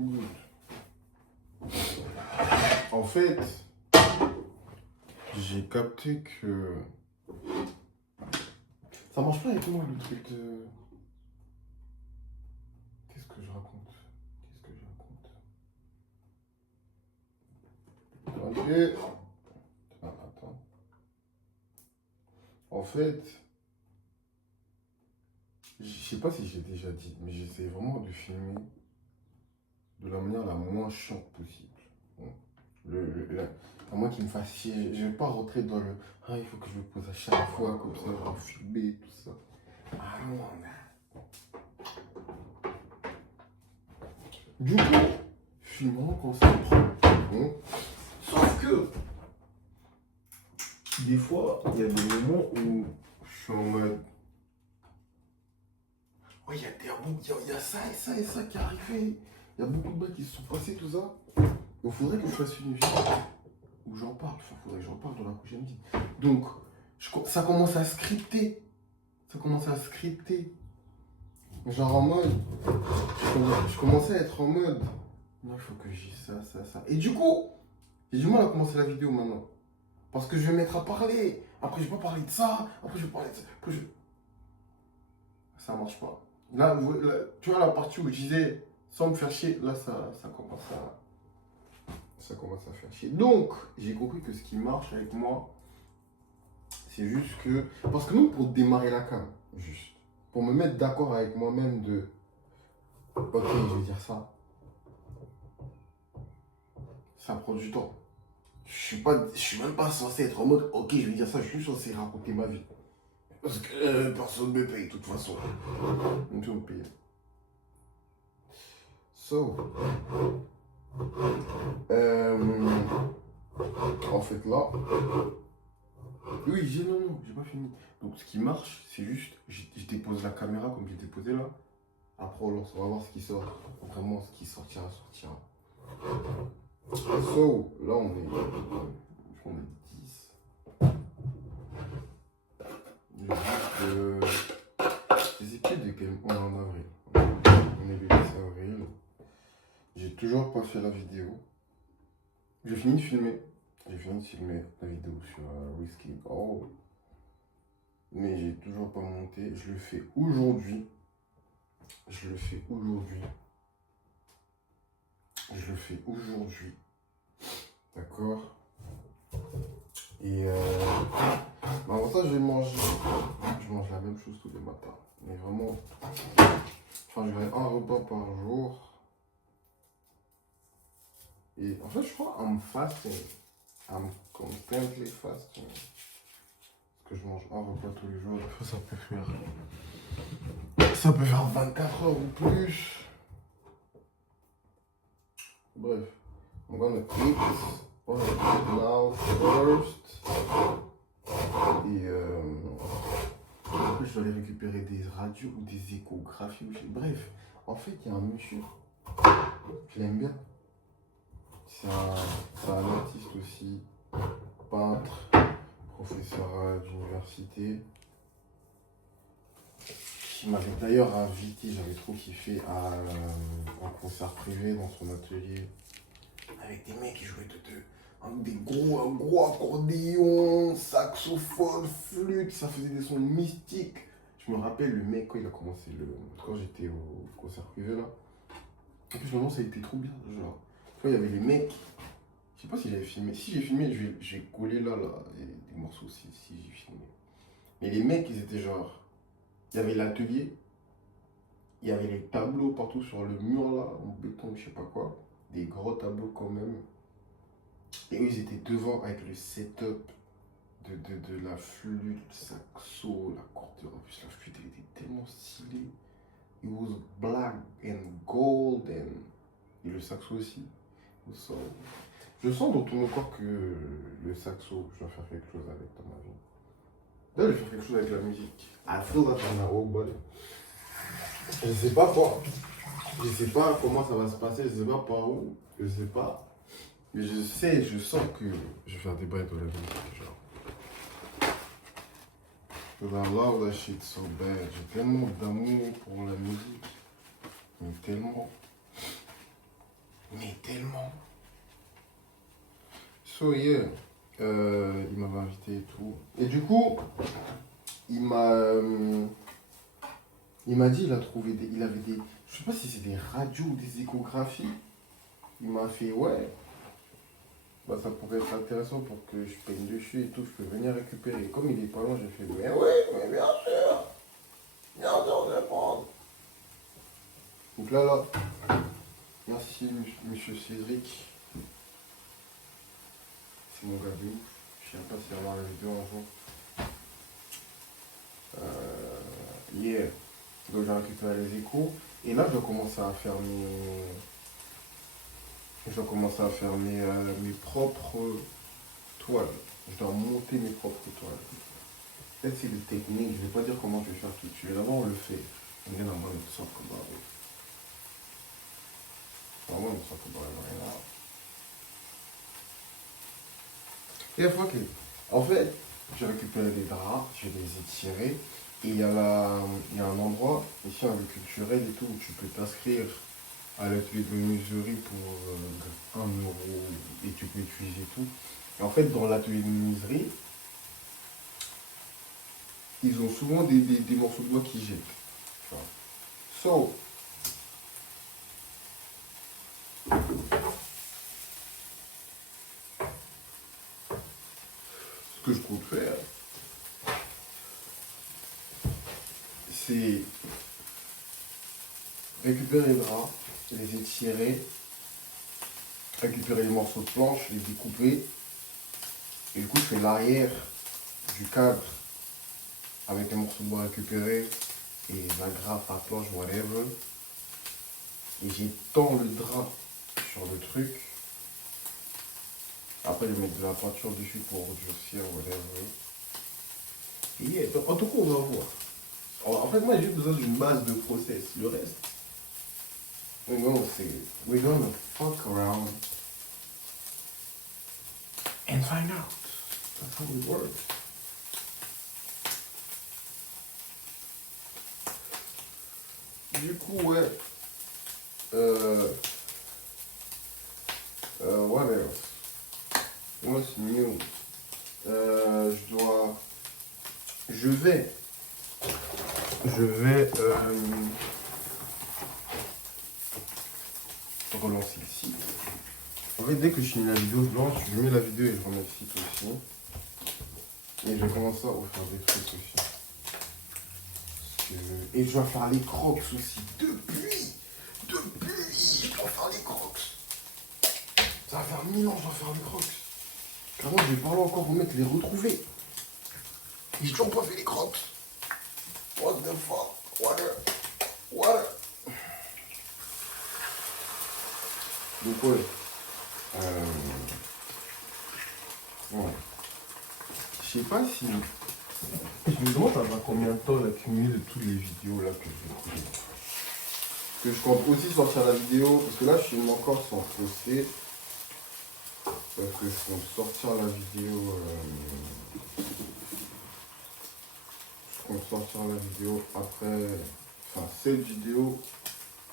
Good. En fait, j'ai capté que ça marche pas avec moi le truc de. Qu'est-ce que je raconte? Ok. Ah, attends. En fait, je sais pas si j'ai déjà dit, mais j'essaie vraiment de filmer de la manière la moins chiante possible. Bon. À moins qu'il me fasse chier, je vais pas rentrer dans le ah, il faut que je me pose à chaque fois, comme ça, je vais filmer, tout ça. Ah non, man. Du coup, je suis vraiment concentré. Bon. Sauf que, des fois, il y a des moments où je suis en mode. Ouais, il y a il y a ça et ça et ça qui est arrivé. Il y a beaucoup de bails qui se sont passés, tout ça. Donc, faudrait que je fasse une vidéo où j'en parle. Enfin, faudrait que j'en parle dans la prochaine vidéo. Donc, ça commence à scripter. Genre en mode. Je commençais à être en mode. Non, il faut que j'y ça. Et du coup, j'ai du mal à commencer la vidéo maintenant. Parce que je vais me mettre à parler. Après, je vais pas parler de ça. Après, je vais parler de ça. Après, ça marche pas. Là, tu vois la partie où je disais sans me faire chier, là, ça commence à faire chier. Donc, j'ai compris que ce qui marche avec moi, c'est juste que. Parce que même pour démarrer la cam, juste. Pour me mettre d'accord avec moi-même de. Ok, je vais dire ça. Ça prend du temps. Je suis même pas censé être en mode, ok, je vais dire ça, je suis censé raconter ma vie. Parce que personne ne me paye de toute façon. Donc, tu me payer. So, en fait là, oui, non, j'ai pas fini. Donc ce qui marche, c'est juste, je dépose la caméra comme j'ai déposé là. Après on lance, on va voir ce qui sort. Vraiment ce qui sortira. So, là on est 10. Les équipes de quel on est en avril. On est le 10 avril. J'ai toujours pas fait la vidéo. J'ai fini de filmer. J'ai fini de filmer la vidéo sur Whiskey. Oh. Mais j'ai toujours pas monté. Je le fais aujourd'hui. D'accord. Et avant ça, je mange la même chose tous les matins. Mais vraiment, enfin, je vais un repas par jour. Et en fait, je crois I'm fasting. I'm constantly fasting. Parce que je mange un repas tous les jours. Ça peut faire 24 heures ou plus. Bref. I'm gonna eat now first. Et après, je dois aller récupérer des radios ou des échographies. Bref, en fait, il y a un monsieur. Je l'aime bien. C'est un artiste aussi, peintre, professeur d'université, qui m'avait d'ailleurs invité, j'avais trop kiffé, à un concert privé dans son atelier, avec des mecs qui jouaient un gros accordéon, saxophone, flûte, ça faisait des sons mystiques. Je me rappelle le mec quand j'étais au concert privé là. En plus, vraiment, ça a été trop bien, genre. Tu vois, il y avait les mecs. Je sais pas si j'avais filmé. Si j'ai filmé, je vais coller là, des morceaux si j'ai filmé. Mais les mecs, ils étaient genre. Il y avait l'atelier, il y avait les tableaux partout sur le mur là, en béton, je sais pas quoi. Des gros tableaux quand même. Et eux, ils étaient devant avec le setup de la flûte, le saxo, l'accordéon. En plus, la flûte, elle était tellement stylée. It was black and gold et le saxo aussi. Je sens dans tout mon corps que le saxo, je dois faire quelque chose avec dans ma vie. Là, je vais faire quelque chose avec la musique. I feel that in my whole body. Je sais pas quoi. Je sais pas comment ça va se passer, je sais pas par où, je sais pas. Mais je sens que je vais faire des bails dans la musique, genre. Because I love that shit so bad. J'ai tellement d'amour pour la musique. Mais tellement. So yeah, il m'avait invité et tout. Et du coup, il m'a dit, il a trouvé il avait des, je sais pas si c'est des radios ou des échographies. Il m'a fait, ouais, bah, ça pourrait être intéressant pour que je peigne dessus et tout, je peux venir récupérer. Comme il est pas loin, j'ai fait, mais oui, mais bien sûr, je vais prendre. Donc là, merci monsieur Cédric, c'est mon gars de ouf. Je sais pas si on va voir la vidéo un jour. Yeah. Donc j'ai récupéré les échos. Et là, je dois commencer à faire mes propres toiles. Je dois monter mes propres toiles. Peut-être c'est des techniques, je ne vais pas dire comment je vais faire tout de suite. D'abord, on le fait. And then I'm gonna talk about it. I want to talk about it right now. Yeah, fuck it. En fait, j'ai récupéré des draps, je les ai tirés. Et il y a un endroit, ici en vie culturelle et tout, où tu peux t'inscrire à l'atelier de menuiserie pour 1 euro et tu peux utiliser tout. Et en fait, dans l'atelier de menuiserie, ils ont souvent des morceaux de bois qui jettent. Tu vois. So, ce que je compte faire, c'est récupérer les draps, les étirer, récupérer les morceaux de planche, les découper. Et du coup, je fais l'arrière du cadre avec les morceaux de bois récupérés et j'agrafe à planche, whatever. Et j'étends le drap sur le truc. Après, je vais mettre de la peinture dessus pour durcir, whatever. Et yeah, donc, en tout cas, on va voir. En fait, moi, j'ai juste besoin d'une base de process. Le reste, we're gonna fuck around and find out. That's how it works. Du coup, ouais. What else? What's new? Je vais relancer le site. En fait, dès que je finis la vidéo, je lance, je mets la vidéo et je remets le site aussi. Et je vais commencer à refaire des trucs aussi. Et je dois faire les crocs aussi. Depuis, je dois faire les crocs. Ça va faire 1000 ans que je dois faire les crocs. Clairement, je vais parler encore aux mecs, les retrouver. Et j'ai toujours pas fait les crocs. What the fuck? What? Donc ouais. Ouais. Je sais pas si... Je me demande ça va combien de temps l'accumuler de toutes les vidéos là que je vais trouver. Que je compte aussi sortir la vidéo, parce que là je filme encore sans poster. Parce que je compte sortir la vidéo. Je compte sortir la vidéo après. Enfin, cette vidéo.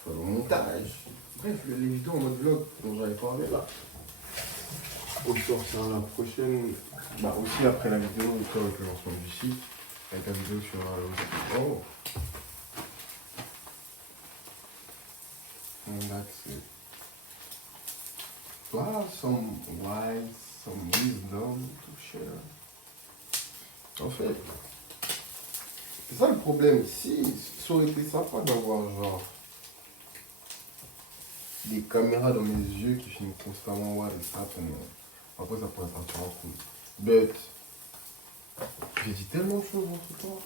Enfin, le montage. Bref, les vidéos en mode vlog dont j'avais parlé là. Au sortir la prochaine. Bah aussi après la vidéo avec le lancement du site. Avec la vidéo sur le site. Oh. And that's it. Voilà, some wise, some wisdom to share. En fait, c'est ça le problème. Si ça aurait été sympa d'avoir genre des caméras dans mes yeux qui filment constamment what is happening. Après ça pourrait partir en couille. But j'ai dit tellement de choses en ce temps.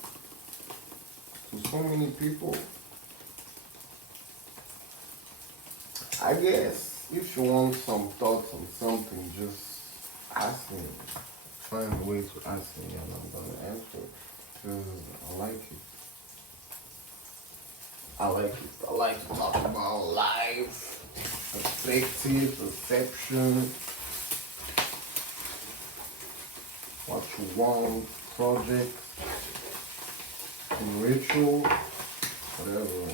To so many people. I guess if you want some thoughts on something, just ask me. Find a way to ask me and I'm gonna answer. Because I like it. I like to talk about life, perspective, perception, what you want, project, ritual, whatever.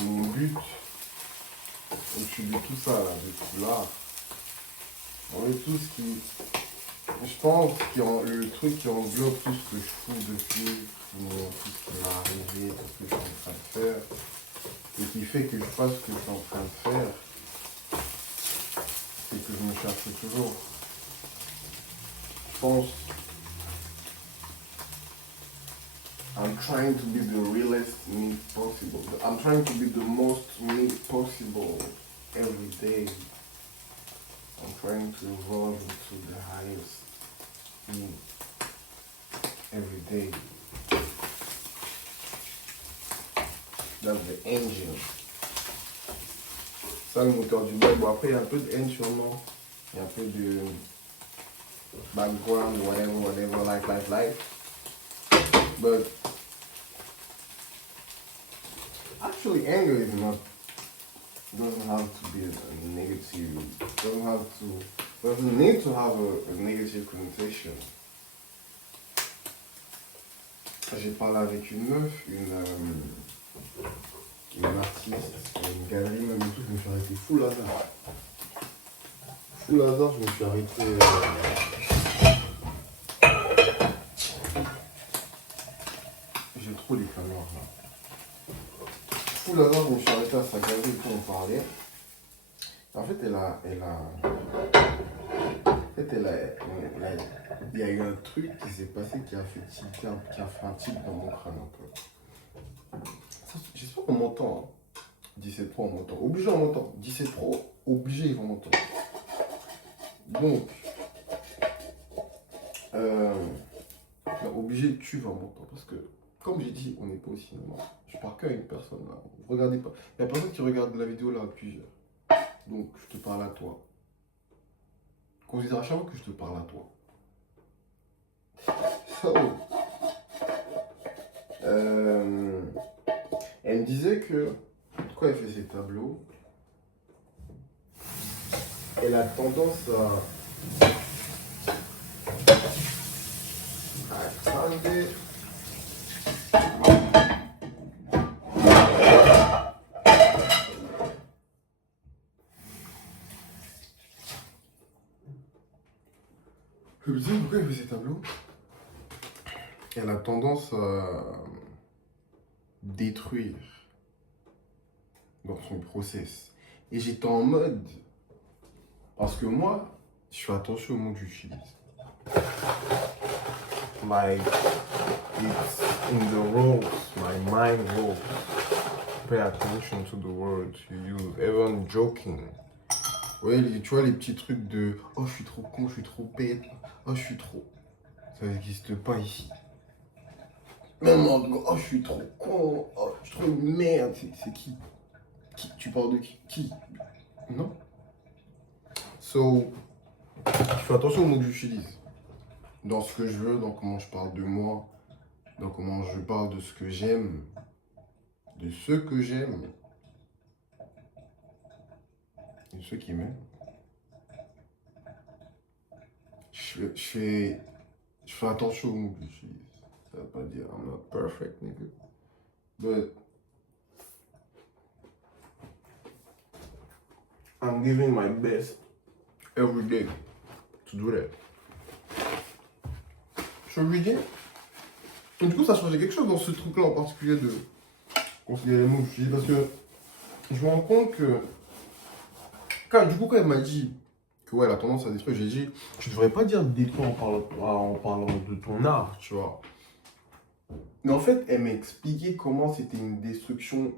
Mon but, au-dessus de tout ça, là, de tout là, En fait, tout ce qui... Je pense que le truc qui englobe tout ce que je fous depuis, tout ce qui m'est arrivé, tout ce que je suis en train de faire, et qui fait que je fasse ce que je suis en train de faire, c'est que je me cherche toujours. Je pense, I'm trying to be the realest me possible. I'm trying to be the most me possible every day. I'm trying to evolve into the highest me every day. That's the engine. Ça, le moteur du web. Bon, après, il y a un peu de haine sûrement. Il y a un peu de background, whatever, like. But actually, anger is not, doesn't have to be a negative, doesn't need to have a negative connotation. J'ai parlé avec une meuf, une artiste, une galerie même et tout, je me suis arrêté full hasard. Full hasard, je me suis arrêté. J'ai trop les caméras là. Full hasard, je me suis arrêté à sa galerie pour en parler. En fait, il y a eu un truc qui s'est passé qui a fait tilter, qui a fait un tilt dans mon crâne un peu. J'espère qu'on m'entend. Hein. 17 Pro, on m'entend. Obligé, on m'entend. 17 Pro, obligé, ils vont m'entendre. Donc, obligé, tu vas m'entendre. Parce que, comme j'ai dit, on n'est pas au cinéma. Je parle qu'à une personne là. Vous regardez pas. Il y a personne qui regarde la vidéo là à plusieurs. Donc, je te parle à toi. Considère à chaque fois que je te parle à toi. So, elle me disait que quand elle fait ses tableaux, elle a tendance à cramer. Je me disais pourquoi elle fait ses tableaux. Elle a tendance à détruire dans son process. Et j'étais en mode, parce que moi, je fais attention aux mots que j'utilise. Like, it's in the roles, my mind rolls. Pay attention to the words you use, even joking. Ouais, tu vois les petits trucs de oh je suis trop con, je suis trop bête, oh je suis trop. Ça n'existe pas ici. Même en disant oh je suis trop con, oh je suis trop une merde, c'est qui? Tu parles de qui? Non. So, je fais attention aux mots que j'utilise. Dans ce que je veux, dans comment je parle de moi, dans comment je parle de ce que j'aime, de ceux que j'aime, de ceux qui m'aiment. Je fais attention aux mots que j'utilise. Ça veut pas dire I'm not perfect, nigga. But I'm giving my best every day to do that. Je lui dis. Et du coup, ça changeait quelque chose dans ce truc-là en particulier de considérer les mots que j'utilise parce que je me rends compte que. Du coup, quand elle m'a dit que ouais, elle a tendance à détruire, j'ai dit, tu devrais pas dire détruire en parlant de ton art, tu vois. Mais en fait, elle m'a expliqué comment c'était une destruction.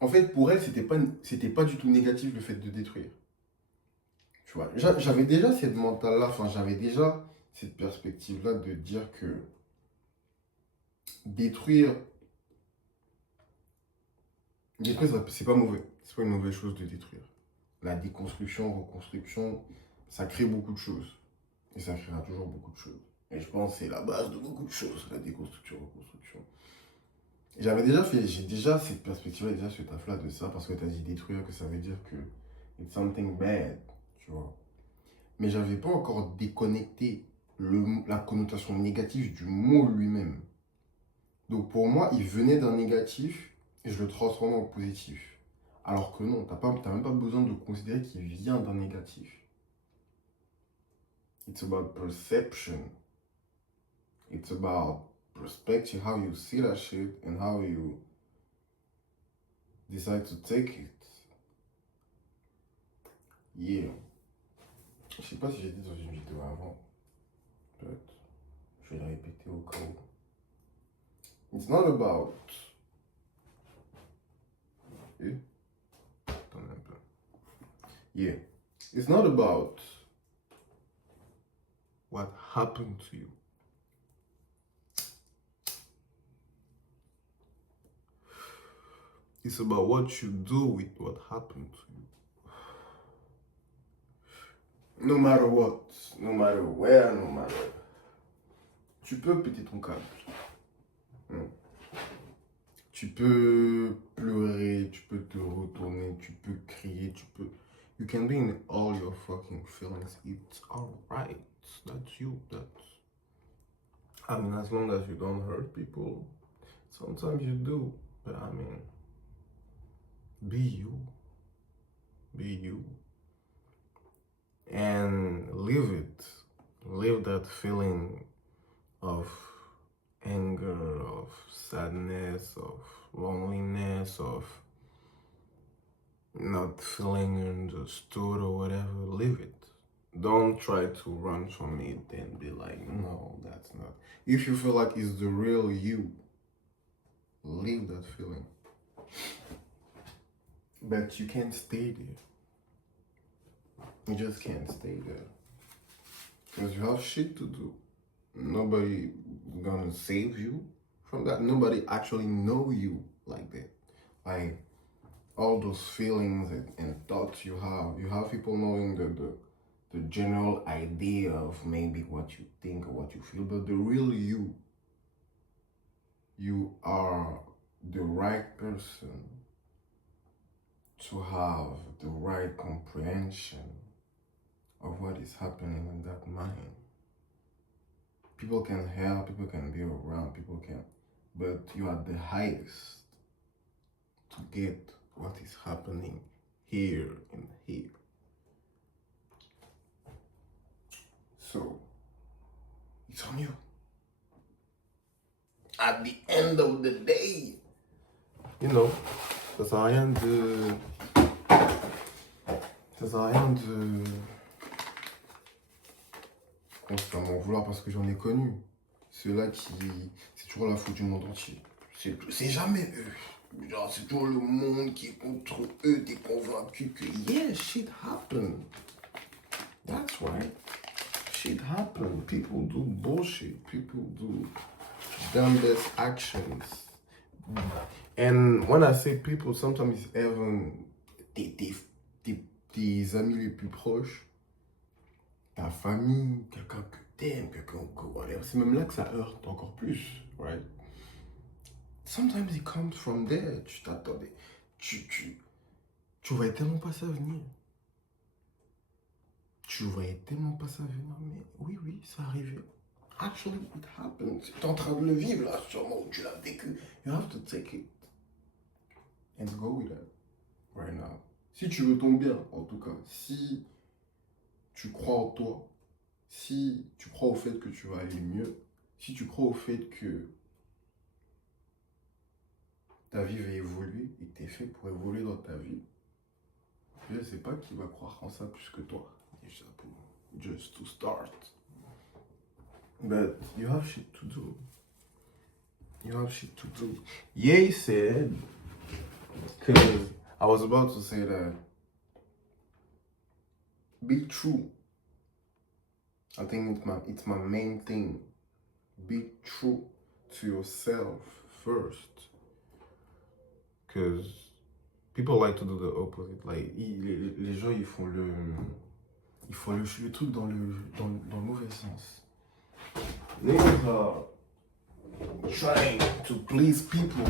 En fait, pour elle, c'était pas du tout négatif le fait de détruire. Tu vois, j'avais déjà cette mentale-là, enfin, j'avais déjà cette perspective-là de dire que détruire, c'est pas mauvais. C'est pas une mauvaise chose de détruire. La déconstruction, reconstruction, ça crée beaucoup de choses. Et ça créera toujours beaucoup de choses. Et je pense que c'est la base de beaucoup de choses, la déconstruction, reconstruction. J'ai déjà cette perspective-là, déjà ce taf-là de ça, parce que tu as dit détruire, que ça veut dire que it's something bad, tu vois. Mais j'avais pas encore déconnecté la connotation négative du mot lui-même. Donc pour moi, il venait d'un négatif et je le transforme en positif. Alors que non, t'as même pas besoin de considérer qu'il vient d'un négatif. It's about perception. It's about perspective, how you see that shit and how you decide to take it. Yeah. Je sais pas si j'ai dit dans une vidéo avant. Peut-être. Je vais le répéter au cas où. It's not about. Eh? Attends un peu. Yeah. It's not about what happened to you. It's about what you do with what happened to you. No matter what, no matter where, no matter. Tu peux péter ton câble. Tu peux pleurer, tu peux te retourner, tu peux crier, tu peux. You can be in all your fucking feelings. It's alright. That's you. That's. I mean, as long as you don't hurt people, sometimes you do. But I mean, be you. Be you. And live it. Live that feeling of anger, of sadness, of loneliness, of not feeling understood or whatever. Live it. Don't try to run from it and be like, no, that's not. If you feel like it's the real you, live that feeling. But you can't stay there. You just can't stay there. Because you have shit to do. Nobody gonna save you from that. Nobody actually know you like that. Like all those feelings and thoughts you have people knowing the general idea of maybe what you think or what you feel, but the real you are the right person to have the right comprehension of what is happening in that mind. People can help, people can be around, people can, but you are the highest to get what is happening here and here. So, it's on you. At the end of the day, you know, ça sert à rien de... Ça sert à rien de... On se fait m'en vouloir parce que j'en ai connu. Ceux-là qui... C'est toujours la faute du monde entier. C'est jamais eux. Genre, c'est toujours le monde qui est contre eux. T'es convaincu que, yeah, shit happen. That's right. Shit happen. People do bullshit. People do dumbass actions. And when I say people, sometimes it's even tes amis les plus proches, ta famille, quelqu'un que t'aimes, quelqu'un que whatever. C'est même là que ça heurte encore plus, right? Sometimes it comes from there. Tu t'attendais. Tu voyais tellement pas ça venir. Tu voyais tellement pas ça venir, mais oui, ça arrivait. Actually, it happened. Tu es en train de le vivre là, sûrement, tu l'as vécu. You have to take it and go with it right now. Si tu veux ton bien, en tout cas, si tu crois en toi, si tu crois au fait que tu vas aller mieux, si tu crois au fait que ta vie va évoluer et que tu es fait pour évoluer dans ta vie, je ne sais pas qui va croire en ça plus que toi. Déjà pour just to start. But you have shit to do. You have shit to do. Ye said, because I was about to say that, be true. I think it's my main thing. Be true to yourself first. Because people like to do the opposite. Like, les gens, ils font le truc dans le mauvais sens. Niggas are trying to please people.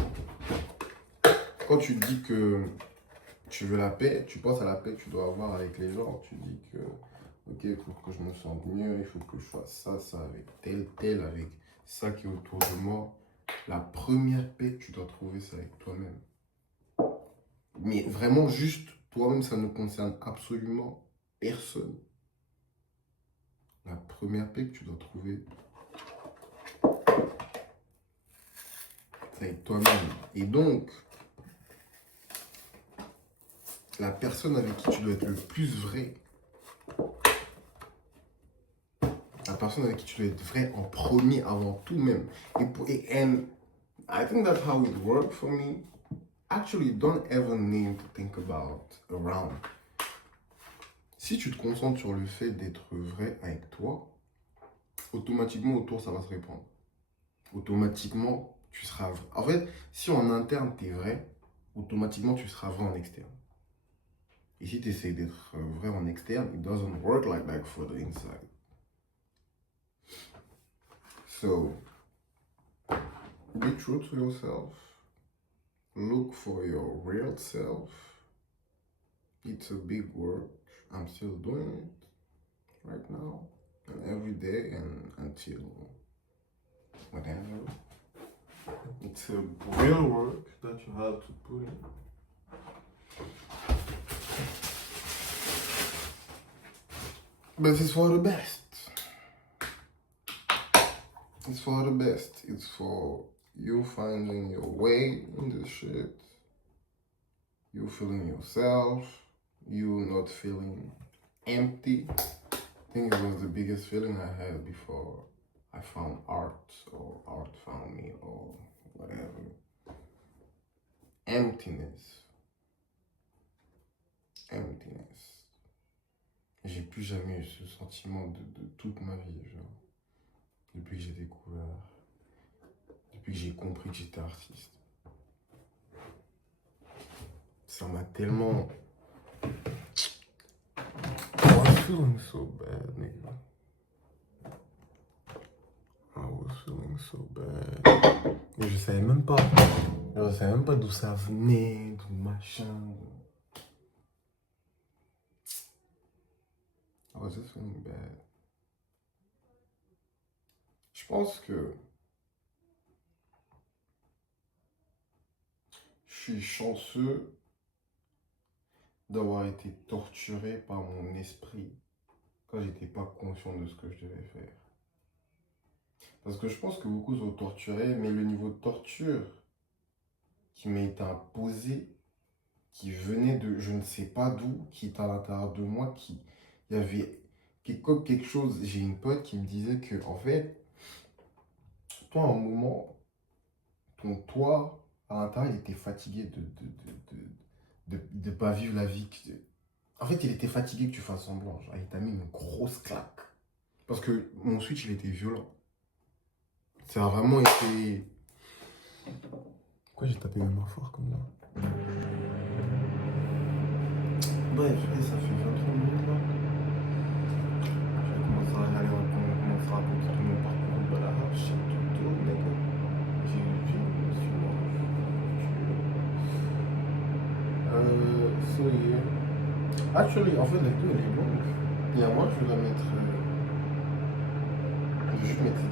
Quand tu dis que tu veux la paix, tu penses à la paix que tu dois avoir avec les gens. Tu dis que, ok, pour que je me sente mieux, il faut que je fasse ça avec tel, avec ça qui est autour de moi. La première paix que tu dois trouver, c'est avec toi-même. Mais vraiment, juste toi-même, ça ne concerne absolument personne. La première paix que tu dois trouver, c'est avec toi-même. Et donc, la personne avec qui tu dois être le plus vrai, la personne avec qui tu dois être vrai en premier avant tout même. And I think that's how it worked for me. Actually, you don't ever need to think about around. Si tu te concentres sur le fait d'être vrai avec toi, automatiquement autour ça va se répandre. Automatiquement tu seras vrai. En fait, si en interne tu es vrai, automatiquement tu seras vrai en externe. Et si tu essaies d'être vrai en externe, it doesn't work like that for the inside. So, be true to yourself. Look for your real self. It's a big work. I'm still doing it right now. And every day and until whatever. It's a real work that you have to put in. But it's for the best. It's for the best. It's for you finding your way in this shit. You feeling yourself. You not feeling empty. I think it was the biggest feeling I had before I found art or art found me or whatever. Emptiness. Emptiness. J'ai plus jamais eu ce sentiment de toute ma vie, genre. Depuis que j'ai découvert, depuis que j'ai compris que j'étais artiste. Ça m'a tellement... I was feeling so bad, nigga. I was feeling so bad. Et je savais même pas. Je savais même pas d'où ça venait, d'où machin. I was just feeling bad. Je pense que je suis chanceux d'avoir été torturé par mon esprit quand j'étais pas conscient de ce que je devais faire. Parce que je pense que beaucoup sont torturés, mais le niveau de torture qui m'a été imposé, qui venait de je ne sais pas d'où, qui est à l'intérieur de moi, il y avait quelque chose. J'ai une pote qui me disait que, en fait, toi, à un moment, ton toi, à l'intérieur, il était fatigué de pas vivre la vie. En fait, il était fatigué que tu fasses semblant. Genre, il t'a mis une grosse claque. Parce que mon switch, il était violent. Ça a vraiment été... Pourquoi j'ai tapé même fort comme ça? Bref, ça fait 23 minutes là. Je vais commencer à aller on commencera à raconter tout mon parcours de la rap, shit, tout, nigga. Je suis mort. So yeah. Actually, en fait, la vidéo elle est longue. Et à moi, je vais la mettre. Je vais juste mettre